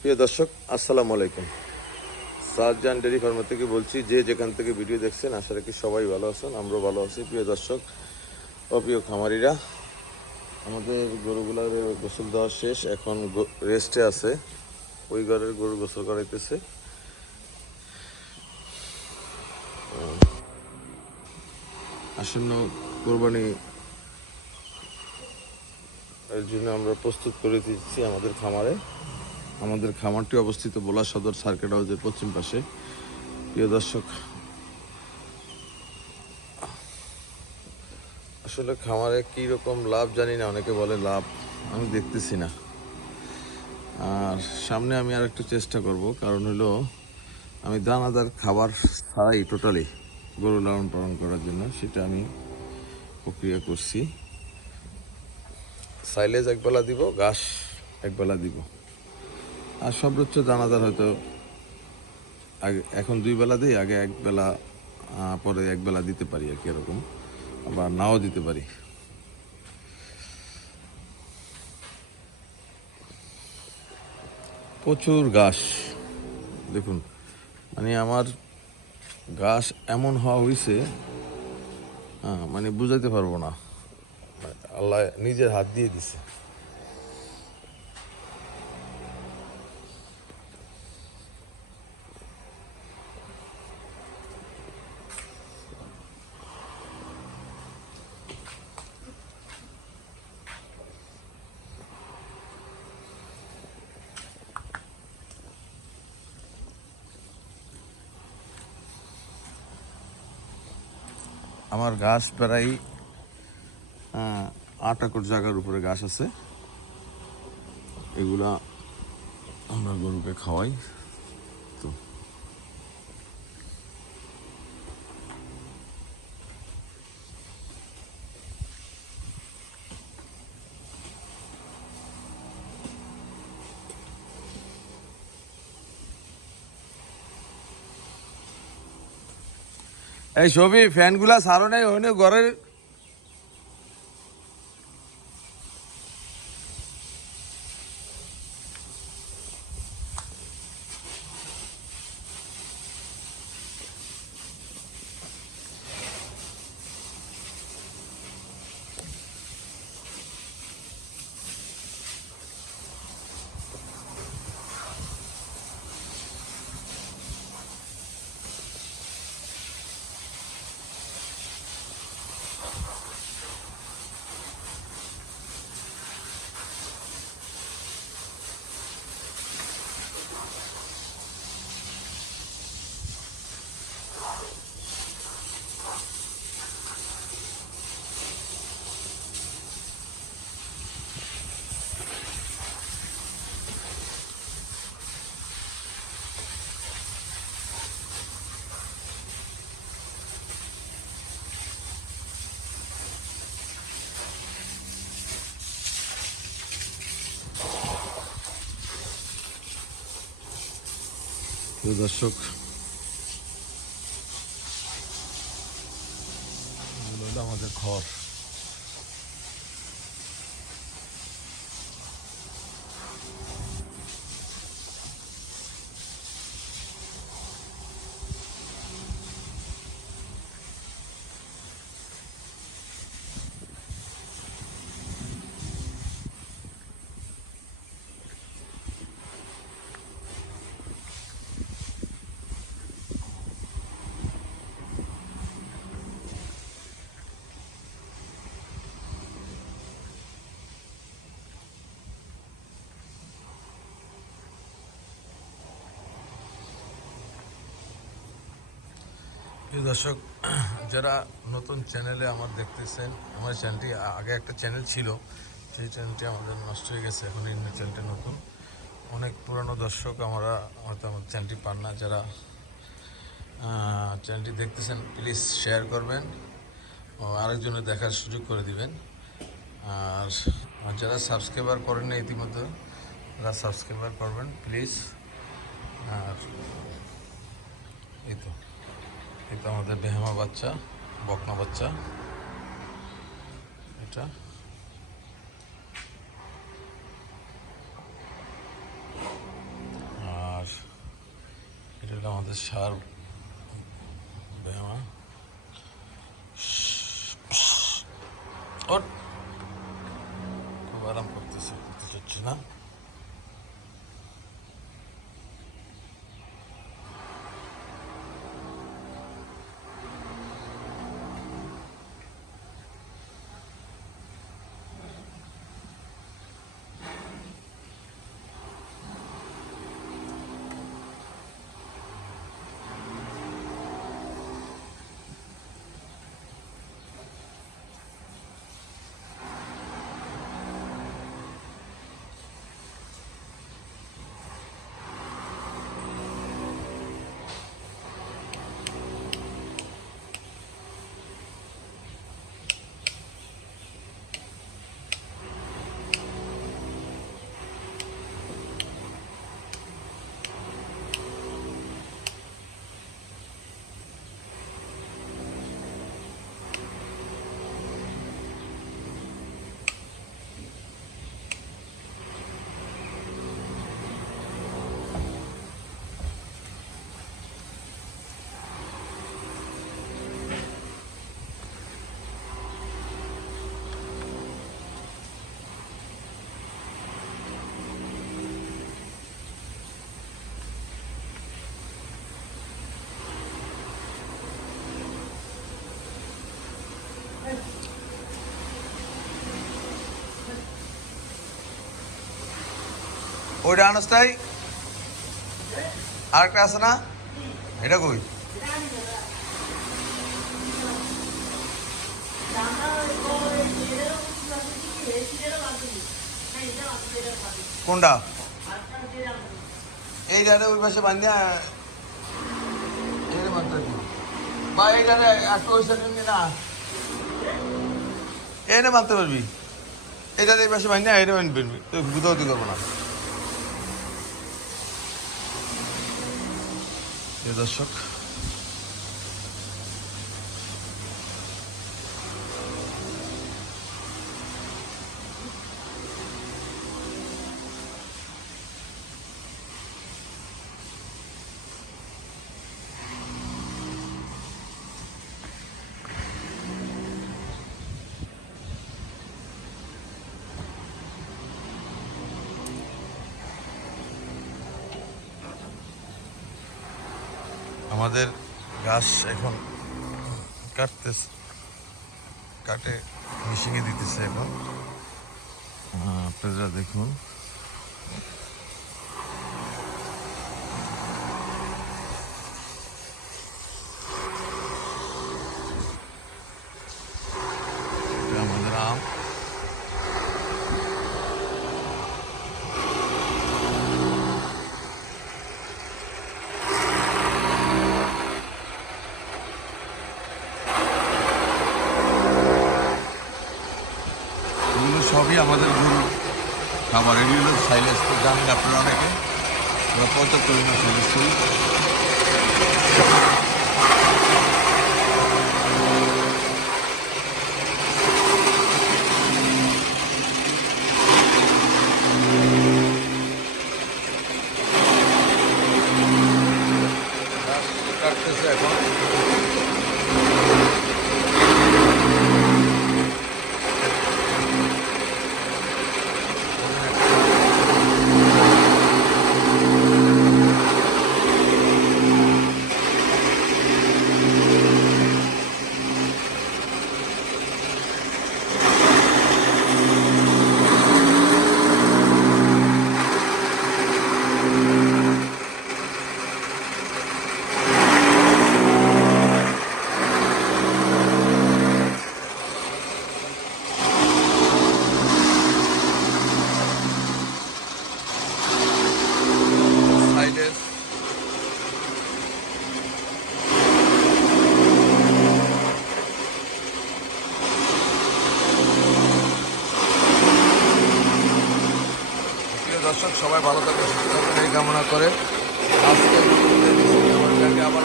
প্রিয় দর্শক, আসসালামু আলাইকুম। শাহজাহান ডেয়ারি ফার্ম থেকে বলছি। যে যেখান থেকে ভিডিও দেখছেন, আশা রাখি সবাই ভালো আছেন, আমরাও ভালো আছি। প্রিয় দর্শক ও প্রিয় খামারিরা, আমাদের গরুগুলার গোসল দেওয়া শেষ, এখন রেস্টে আছে। ওই ঘরের গরু গোসল করাইতেছে। আসন্ন কোরবানি এর জন্য আমরা প্রস্তুত করে দিচ্ছি আমাদের খামারে। আমাদের খামারটি অবস্থিত ভোলা সদর সার্কিট হাউসের পশ্চিম পাশে। প্রিয় দর্শক, আসলে খামারে কী রকম লাভ জানি না, অনেকে বলে লাভ, আমি দেখতেছি না। আর সামনে আমি আর একটু চেষ্টা করব, কারণ হলো আমি দানাদার খাবার ছাড়াই টোটালি গরু লালন পালন করার জন্য সেটা আমি প্রক্রিয়া করছি। সাইলেজ একবেলা দিব, ঘাস একবেলা দিব, আর সর্বোচ্চ দানাদার হয়তো আগে এখন 2 বেলা দিই, আগে একবেলা, পরে একবেলা দিতে পারি আর কি, এরকম আবার নাও দিতে পারি। প্রচুর ঘাস দেখুন, মানে আমার ঘাস এমন হওয়া হয়েছে, মানে বুঝাইতে পারবো না, আল্লাহ নিজের হাত দিয়ে দিছে। আমার ঘাস প্রায় 8 একর জায়গার উপরে ঘাস আছে। এগুলা আমরা গরুকে খাওয়াই। তো এই ছবি ফ্যানগুলা সারো নাই হইনে ঘরের। দর্শক, আমাদের ঘর দর্শক, যারা নতুন চ্যানেলে আমার দেখতেছেন, আমার চ্যানেলটি আগে একটা চ্যানেল ছিল, সেই চ্যানেলটি আমাদের নষ্ট হয়ে গেছে, এখন এই চ্যানেলটি নতুন। অনেক পুরানো দর্শক আমরা হয়তো আমার চ্যানেলটি পান না। যারা চ্যানেলটি দেখতেছেন, প্লিজ শেয়ার করবেন ও আরেকজনের দেখার সুযোগ করে দিবেন। আর যারা সাবস্ক্রাইবার করেন না ইতিমধ্যে, তারা সাবস্ক্রাইবার করবেন প্লিজ। আর এই তো আমাদের বেহামা বাচ্চা, বকনা বাচ্চা এটা। আমাদের সার ব্যায়াম। ওঠ, খুব আরাম করতেছে, করতে চাচ্ছে না। ওইটা আনস্তাই আরেকটা আছে না, এটা কই? কোনটা? এইটারে ওই পাশে বান্ধিয়া এইটা মাত্র কি বা এইটারে একটু ওই সাইডে নিয়ে না, এনে মানতে পারবি। এটার এই পাশে বান্ধিয়া এটা বানবি, তুই বুঝাবুঝি করবো না। দর্শক, আমাদের ঘাস এখন কাটে মেশিনে দিতেছে এখন। আপনারা দেখুন, আমাদের আম। সবই আমাদের গরু খাবার। এগুলো হলো সাইলেজ, তো জানেন আপনারা অনেকে, ওরা পর্যাপ্ত পরিমাণ সাইলেজ করি। কাটতেছে এখন। দর্শক, সবাই ভালো থাকবে, সুস্থ থাকবেন এই কামনা করে আজকে আমার আবার